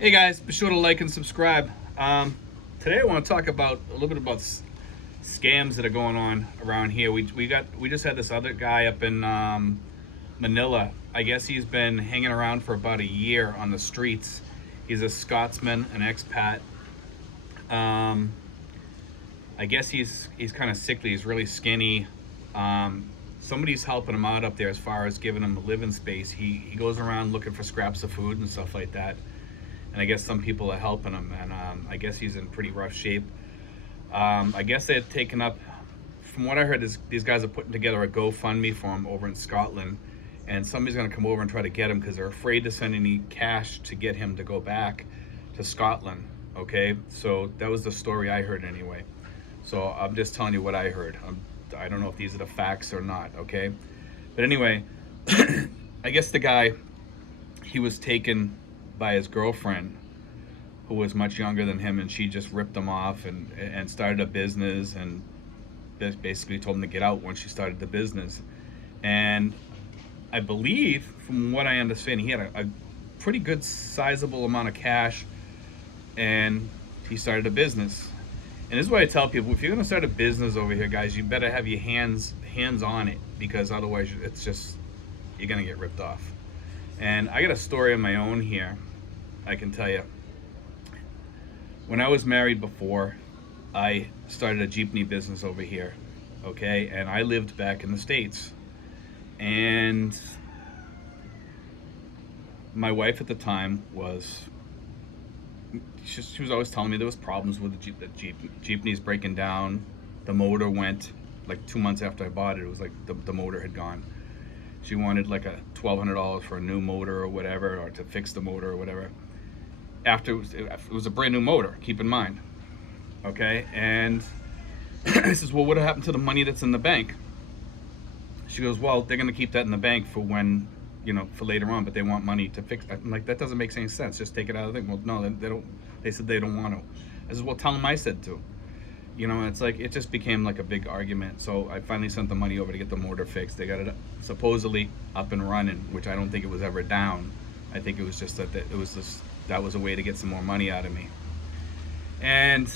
Hey guys, be sure to like and subscribe. Today I want to talk about a little bit about scams that are going on around here. We just had this other guy up in Manila. I guess he's been hanging around for about a year on the streets. He's a Scotsman, an expat. Um, I guess he's kind of sickly. He's really skinny. Somebody's helping him out up there as far as giving him a living space. He goes around looking for scraps of food and stuff like that. And I guess some people are helping him, and I guess he's in pretty rough shape. I guess they had taken up, from what I heard, these guys are putting together a GoFundMe for him over in Scotland, and somebody's going to come over and try to get him because they're afraid to send any cash to get him to go back to Scotland. Okay, so that was the story I heard anyway. So I'm just telling you what I heard. I don't know if these are the facts or not. Okay, but anyway, I guess the guy, he was taken by his girlfriend who was much younger than him, and she just ripped him off and started a business and basically told him to get out once she started the business. And I believe, from what I understand, he had a pretty good sizable amount of cash, and he started a business. And this is what I tell people: if you're going to start a business over here, guys, you better have your hands on it, because otherwise it's just, you're going to get ripped off. And I got a story of my own here, I can tell you. When I was married before, I started a jeepney business over here, okay? And I lived back in the States. And my wife at the time she was always telling me there was problems with the jeepneys breaking down. The motor went, like 2 months after I bought it, it was like the motor had gone. She wanted like a $1,200 for a new motor or whatever, or to fix the motor or whatever. After it was a brand new motor, keep in mind. Okay, and I says, well, what happened to the money that's in the bank? She goes, well, they're going to keep that in the bank for when, for later on, but they want money to fix it. I'm like, that doesn't make any sense. Just take it out of the thing. Well, no, they don't. They said they don't want to. I says, well, tell them I said to. It's like, it just became like a big argument. So I finally sent the money over to get the motor fixed. They got it supposedly up and running, which I don't think it was ever down. I think it was just that was a way to get some more money out of me. And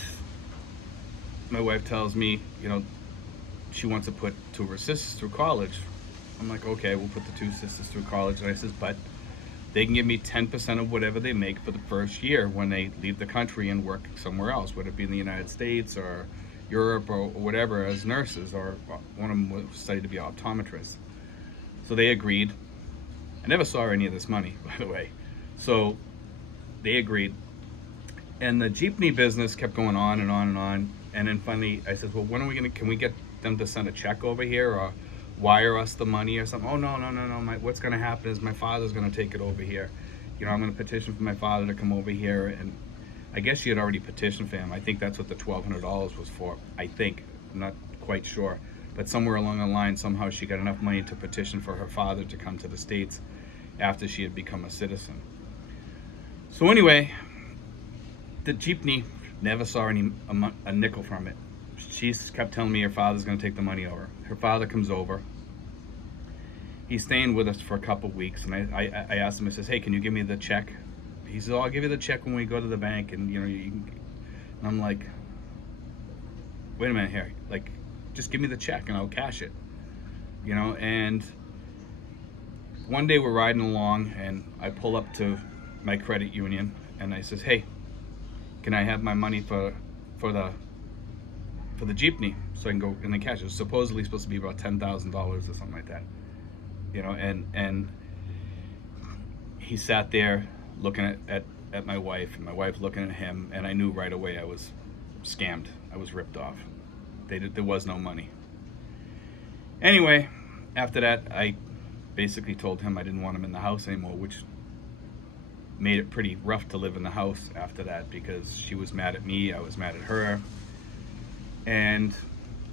my wife tells me, she wants to put two of her sisters through college. I'm like, okay, we'll put the two sisters through college. And I says, but they can give me 10% of whatever they make for the first year when they leave the country and work somewhere else, whether it be in the United States or Europe or whatever, as nurses, or one of them studied to be an optometrist. So they agreed. I never saw any of this money, by the way. So they agreed. And the jeepney business kept going on and on and on. And then finally I said, well, can we get them to send a check over here or wire us the money or something? Oh, no. What's going to happen is my father's going to take it over here. I'm going to petition for my father to come over here. And I guess she had already petitioned for him. I think that's what the $1,200 was for. I think. I'm not quite sure. But somewhere along the line, somehow she got enough money to petition for her father to come to the States after she had become a citizen. So anyway, the jeepney never saw a nickel from it. She kept telling me her father's going to take the money over. Her father comes over. He's staying with us for a couple weeks, and I asked him, I says, hey, can you give me the check? He says, oh, I'll give you the check when we go to the bank, and you can. And I'm like, wait a minute here, like, just give me the check and I'll cash it. And one day we're riding along, and I pull up to my credit union, and I says, hey, can I have my money for the jeepney so I can go and then cash it? It was supposedly supposed to be about $10,000 or something like that. And he sat there looking at my wife, and my wife looking at him, and I knew right away I was scammed. I was ripped off. There was no money. Anyway, after that, I basically told him I didn't want him in the house anymore, which made it pretty rough to live in the house after that, because she was mad at me, I was mad at her. And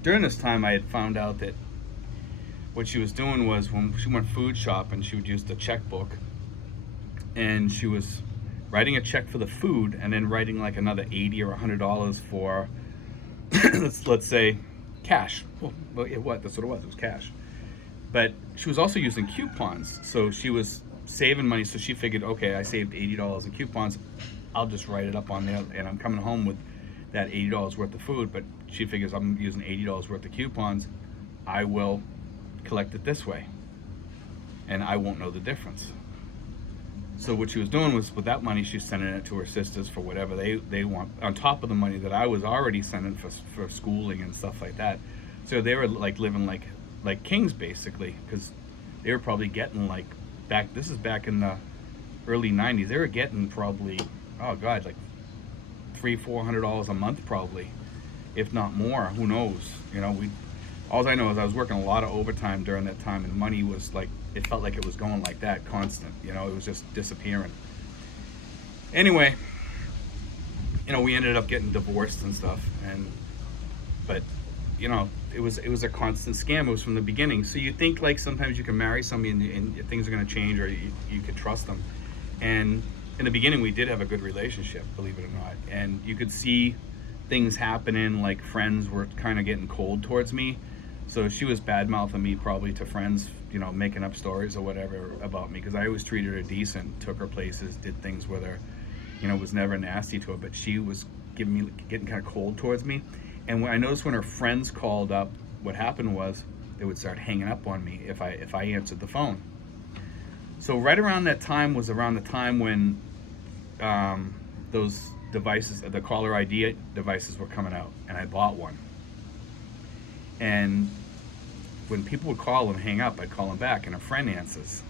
during this time, I had found out that what she was doing was, when she went food shopping, she would use the checkbook, and she was writing a check for the food and then writing like another $80 or $100 for let's say cash. Well, that's what it was. It was cash. But she was also using coupons, so she was saving money. So she figured, okay, I saved $80 in coupons. I'll just write it up on there, and I'm coming home with that $80 worth of food. But she figures I'm using $80 worth of coupons. I will collect it this way, and I won't know the difference. So what she was doing was, with that money, she's sending it to her sisters for whatever they want, on top of the money that I was already sending for schooling and stuff like that. So they were like living like kings, basically, because they were probably getting, like, this is back in the early 90s, they were getting probably, oh god, like $300-400 a month, probably, if not more. Who knows? You know, all I know is I was working a lot of overtime during that time, and money was like, it felt like it was going like that, constant. You know, it was just disappearing. Anyway, you know, we ended up getting divorced and stuff, but you know, it was a constant scam. It was from the beginning. So you think, like, sometimes you can marry somebody and things are going to change, or you could trust them. And in the beginning, we did have a good relationship, believe it or not. And you could see things happening, like friends were kind of getting cold towards me. So she was bad-mouthing me probably to friends, you know, making up stories or whatever about me, because I always treated her decent, took her places, did things with her, you know, was never nasty to her. But she was getting kind of cold towards me. And I noticed when her friends called up, what happened was they would start hanging up on me if I answered the phone. So right around that time was around the time when those devices, the caller ID devices, were coming out, and I bought one. And when people would call and hang up, I'd call them back, and a friend answers,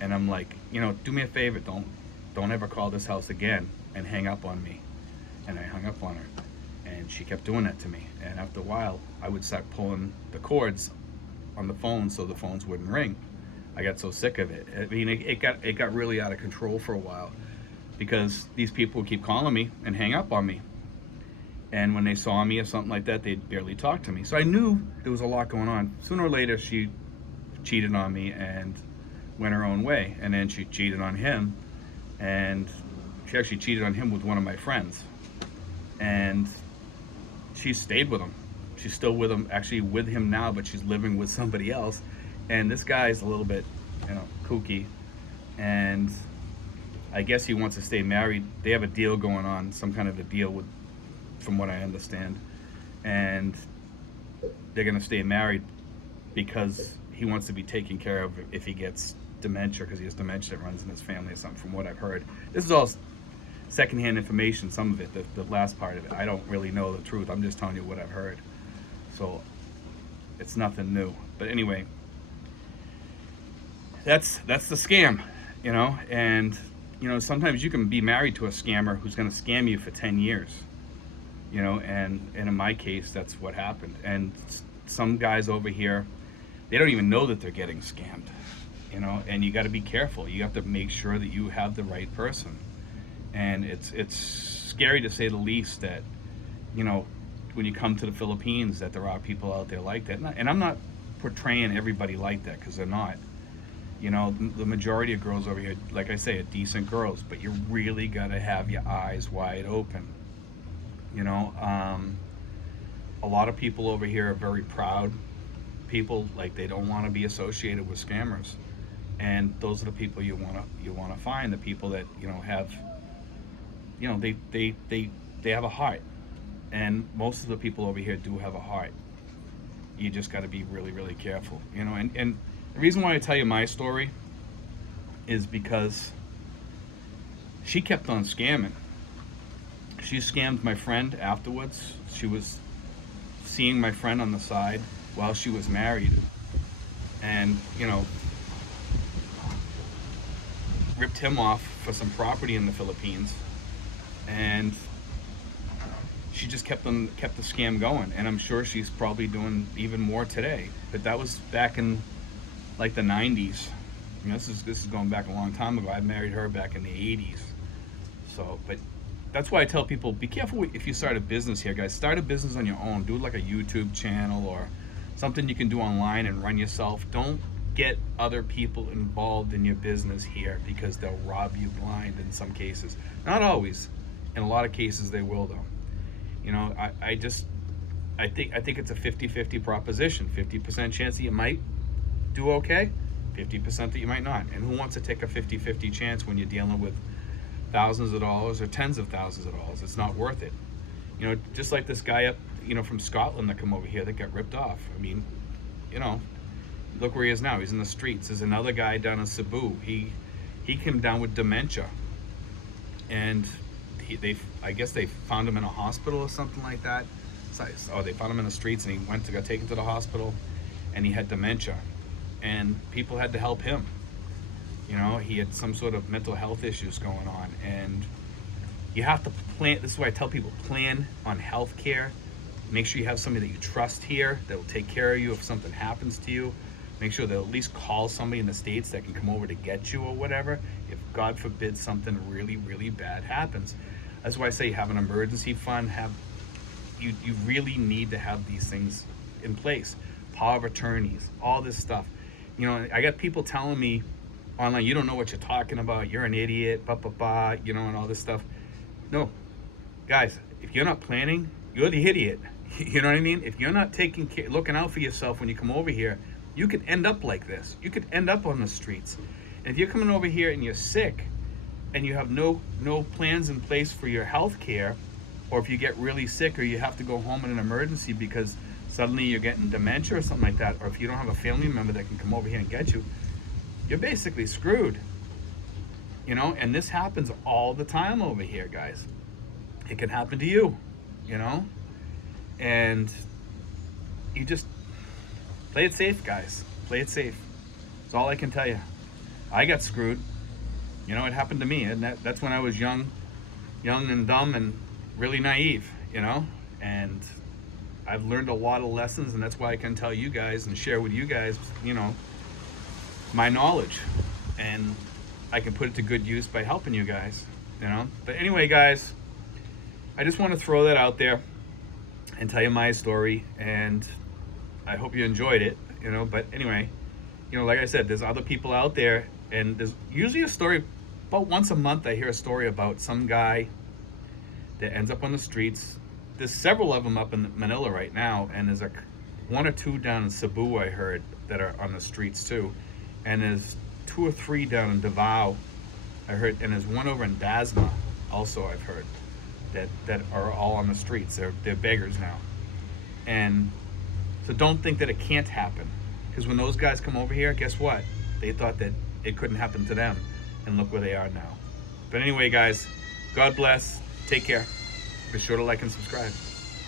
and I'm like, you know, do me a favor, don't ever call this house again and hang up on me. And I hung up on her, and she kept doing that to me. And after a while, I would start pulling the cords on the phone so the phones wouldn't ring. I got so sick of it. I mean, it got really out of control for a while, because these people would keep calling me and hang up on me. And when they saw me or something like that, they'd barely talk to me. So I knew there was a lot going on. Sooner or later, she cheated on me and went her own way. And then she cheated on him, and she actually cheated on him with one of my friends. And she stayed with him. She's still with him, actually with him now, but she's living with somebody else. And this guy's a little bit, you know, kooky. And I guess he wants to stay married. They have a deal going on, some kind of a deal with, from what I understand, and they're gonna stay married because he wants to be taken care of if he gets dementia, because he has dementia that runs in his family or something, from what I've heard. This is all secondhand information, some of it, the last part of it. I don't really know the truth. I'm just telling you what I've heard. So it's nothing new. But anyway, that's the scam, you know. And you know, sometimes you can be married to a scammer who's going to scam you for 10 years, you know, and in my case, that's what happened. And some guys over here, they don't even know that they're getting scammed, you know. And you got to be careful. You have to make sure that you have the right person. And it's scary, to say the least, that, you know, when you come to the Philippines, that there are people out there like that. And I'm not portraying everybody like that, because they're not. You know, the majority of girls over here, like I say, are decent girls, but you really got to have your eyes wide open. You know, a lot of people over here are very proud people. Like, they don't want to be associated with scammers, and those are the people you want to find. The people that, you know, have, you know, they have a heart, and most of the people over here do have a heart. You just got to be really, really careful, you know. And the reason why I tell you my story is because she kept on scamming. She scammed my friend afterwards. She was seeing my friend on the side while she was married, and, you know, ripped him off for some property in the Philippines. And she just kept the scam going, and I'm sure she's probably doing even more today. But that was back in like the 90s. You know, this is going back a long time ago. I married her back in the 80s. So, but that's why I tell people, be careful if you start a business here, guys. Start a business on your own. Do like a YouTube channel or something you can do online and run yourself. Don't get other people involved in your business here, because they'll rob you blind in some cases. Not always. In a lot of cases they will, though. You know, I think it's a 50-50 proposition. 50% chance that you might do okay, 50% that you might not. And who wants to take a 50-50 chance when you're dealing with thousands of dollars or tens of thousands of dollars. It's not worth it. You know, just like this guy up, you know, from Scotland that come over here that got ripped off. I mean, you know, look where he is now. He's in the streets. There's another guy down in Cebu. He came down with dementia, and I guess they found him in a hospital or something like that. So they found him in the streets, and he got taken to the hospital, and he had dementia, and people had to help him. You know, he had some sort of mental health issues going on, and you have to plan. This is why I tell people, plan on health care. Make sure you have somebody that you trust here that will take care of you if something happens to you. Make sure they'll at least call somebody in the States that can come over to get you or whatever, if God forbid something really, really bad happens. That's why I say have an emergency fund. You really need to have these things in place. Power of attorneys, all this stuff. You know, I got people telling me online, you don't know what you're talking about, you're an idiot, you know, and all this stuff. No, guys, if you're not planning, you're the idiot. You know what I mean? If you're not taking care, looking out for yourself when you come over here, you could end up like this. You could end up on the streets. And if you're coming over here and you're sick and you have no plans in place for your health care, or if you get really sick or you have to go home in an emergency because suddenly you're getting dementia or something like that, or if you don't have a family member that can come over here and get you, you're basically screwed. You know, and this happens all the time over here, guys. It can happen to you, you know? And you just play it safe, guys. Play it safe. That's all I can tell you. I got screwed. You know, it happened to me, and that's when I was young and dumb and really naive, you know? And I've learned a lot of lessons, and that's why I can tell you guys and share with you guys, you know, my knowledge. And I can put it to good use by helping you guys, you know? But anyway, guys, I just want to throw that out there and tell you my story, and I hope you enjoyed it, you know? But anyway, you know, like I said, there's other people out there, and there's usually a story, about once a month I hear a story about some guy that ends up on the streets. There's several of them up in Manila right now, and there's like one or two down in Cebu I heard that are on the streets too, and there's 2 or 3 down in Davao I heard, and there's one over in Dasma also I've heard that are all on the streets. They're beggars now. And so don't think that it can't happen, because when those guys come over here, guess what? They thought that it couldn't happen to them, and look where they are now. But anyway, guys, God bless. Take care. Be sure to like and subscribe.